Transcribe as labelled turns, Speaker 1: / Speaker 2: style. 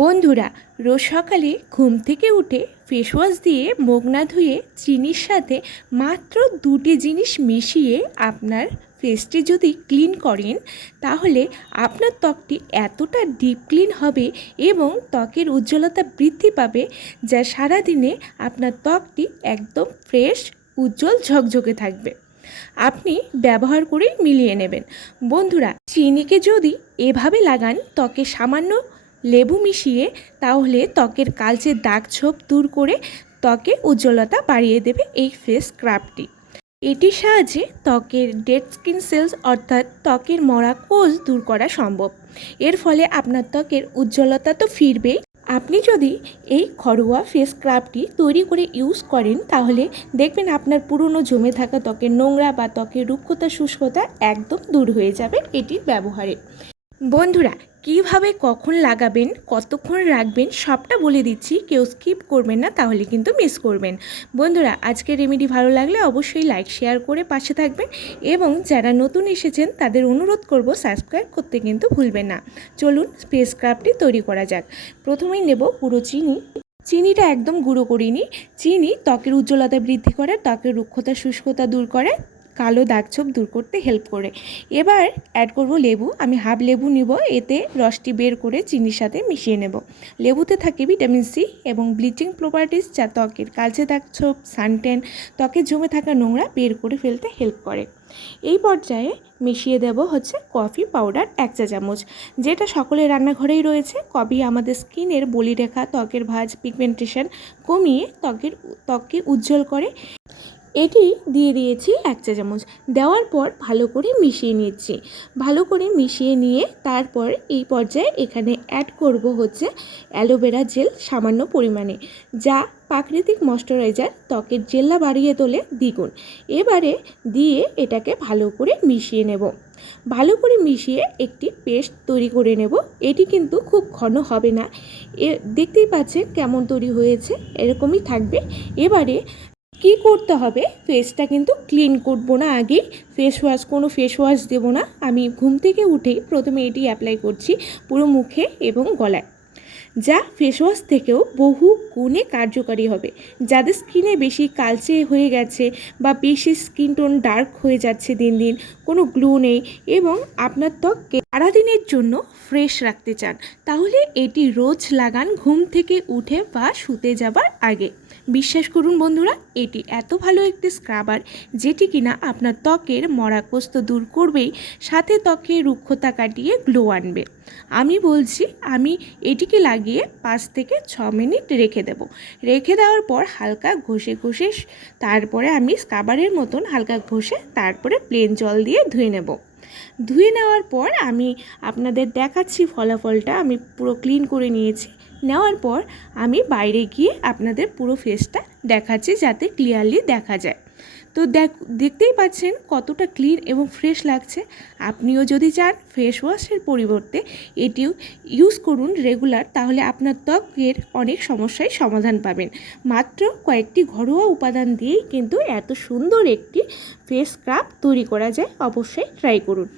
Speaker 1: বন্ধুরা, রোজ সকালে ঘুম থেকে উঠে ফেস ওয়াশ দিয়ে মুখ না ধুয়ে চিনির সাথে মাত্র দুটি জিনিস মিশিয়ে আপনার ফেসটি যদি ক্লিন করেন, তাহলে আপনার ত্বকটি এতটা ডিপ ক্লিন হবে এবং ত্বকের উজ্জ্বলতা বৃদ্ধি পাবে, যা সারাদিনে আপনার ত্বকটি একদম ফ্রেশ উজ্জ্বল ঝকঝকে থাকবে। আপনি ব্যবহার করে মিলিয়ে নেবেন। বন্ধুরা, চিনিকে যদি এভাবে লাগান, ত্বকে সামান্য লেবু মিশিয়ে তাহলে ত্বকের কালচে দাগ ছোপ দূর করে ত্বকে উজ্জ্বলতা বাড়িয়ে দেবে এই ফেস স্ক্রাবটি এটির সাহায্যে ত্বকের ডেড স্কিন সেলস অর্থাৎ ত্বকের মরা কোষ দূর করা সম্ভব। এর ফলে আপনার ত্বকের উজ্জ্বলতা তো ফিরবেই আপনি যদি এই ঘরোয়া ফেস স্ক্রাবটি তৈরি করে ইউজ করেন, তাহলে দেখবেন আপনার পুরনো জমে থাকা ত্বকের নোংরা বা ত্বকের রুক্ষতা, শুষ্কতা একদম দূর হয়ে যাবে এটির ব্যবহারে। বন্ধুরা, কীভাবে কখন লাগাবেন, কতক্ষণ রাখবেন, সবটা বলে দিচ্ছি। কেউ স্কিপ করবেন না, তাহলে কিন্তু মিস করবেন। বন্ধুরা, আজকের রেমেডি ভালো লাগলে অবশ্যই লাইক শেয়ার করে পাশে থাকবেন এবং যারা নতুন এসেছেন, তাদের অনুরোধ করব সাবস্ক্রাইব করতে কিন্তু ভুলবেন না। চলুন ফেস স্ক্রাবটি তৈরি করা যাক। প্রথমেই নেব পুরো চিনি। চিনিটা একদম গুঁড়ো করিনি। চিনি ত্বকের উজ্জ্বলতা বৃদ্ধি করে, ত্বকের রুক্ষতা, শুষ্কতা দূর করে। কালো দাগছোপ দূর করতে হেল্প করে। এবার অ্যাড করব লেবু। আমি হাফ লেবু নিব, এতে রসটি বের করে চিনির সাথে মিশিয়ে নেব। লেবুতে থাকে ভিটামিন সি এবং ব্লিচিং প্রপার্টিস যা ত্বকের কালচে দাগছোপ সানটেন ত্বকে জমে থাকা নোংরা বের করে ফেলতে হেল্প করে। এই পর্যায়ে মিশিয়ে দেব হচ্ছে কফি পাউডার এক চা চামচ, যেটা সকলের রান্নাঘরেই রয়েছে। কফি আমাদের স্কিনের বলিরেখা, ত্বকের ভাঁজ পিগমেন্টেশন কমিয়ে ত্বকের, ত্বককে উজ্জ্বল করে এটি দিয়ে দিয়েছি এক চা চামচ। দেওয়ার পর ভালো করে মিশিয়ে নিচ্ছি। ভালো করে মিশিয়ে নিয়ে তারপর এই পর্যায়ে এখানে অ্যাড করব হচ্ছে অ্যালোভেরা জেল সামান্য পরিমাণে, যা প্রাকৃতিক ময়শ্চারাইজার ত্বকের জেল্লা বাড়িয়ে তোলে দ্বিগুণ। এবারে দিয়ে এটাকে ভালো করে মিশিয়ে নেব। ভালো করে মিশিয়ে একটি পেস্ট তৈরি করে নেব। এটি কিন্তু খুব ঘন হবে না। এ, দেখতেই পাচ্ছেন কেমন তৈরি হয়েছে, এরকমই থাকবে। এবারে কি করতে হবে? ফেসটা কিন্তু ক্লিন করব না আগে। ফেস ওয়াশ কোনো ফেস ওয়াশ দেবো না। আমি ঘুম থেকে উঠেই প্রথমে এটি অ্যাপ্লাই করছি পুরো মুখে এবং গলায়। যা ফেস ওয়াশ থেকেও বহু গুণে কার্যকারী হবে। যাদের স্কিনে বেশি কালচে হয়ে গেছে বা বেশি স্কিন টোন ডার্ক হয়ে যাচ্ছে দিন দিন, কোনো গ্লো নেই এবং আপনার ত্বককে সারাদিনের জন্য ফ্রেশ রাখতে চান, তাহলে এটি রোজ লাগান ঘুম থেকে উঠে বা শুতে যাবার আগে। বিশ্বাস করুন বন্ধুরা, এটি এত ভালো একটি স্ক্রাবার যেটি কিনা আপনার ত্বকের মরাকোষ তো দূর করবেই, সাথে ত্বকে রুক্ষতা কাটিয়ে গ্লো আনবে। আমি বলছি, আমি এটিকে লাগিয়ে পাঁচ থেকে ছ মিনিট রেখে দেব। রেখে দেওয়ার পর হালকা ঘষে ঘষে তারপরে আমি স্কাবারের মতন হালকা ঘষে তারপরে প্লেন জল দিয়ে ধুয়ে নেব। ধুয়ে নেওয়ার পর আমি আপনাদের দেখাচ্ছি ফলাফলটা, আমি পুরো ক্লিন করে নিয়েছি। নেওয়ার পর আমি বাইরে গিয়ে আপনাদের পুরো ফেসটা দেখাচ্ছি যাতে ক্লিয়ারলি দেখা যায়। তো দেখ, দেখতেই পাচ্ছেন কতটা ক্লিন এবং ফ্রেশ লাগছে। আপনিও যদি চান ফেস ওয়াশের পরিবর্তে এটিও ইউজ করুন রেগুলার তাহলে আপনার ত্বকের অনেক সমস্যায় সমাধান পাবেন। মাত্র কয়েকটি ঘরোয়া উপাদান দিয়েই কিন্তু এত সুন্দর একটি ফেস স্ক্রাব তৈরি করা যায়, অবশ্যই ট্রাই করুন।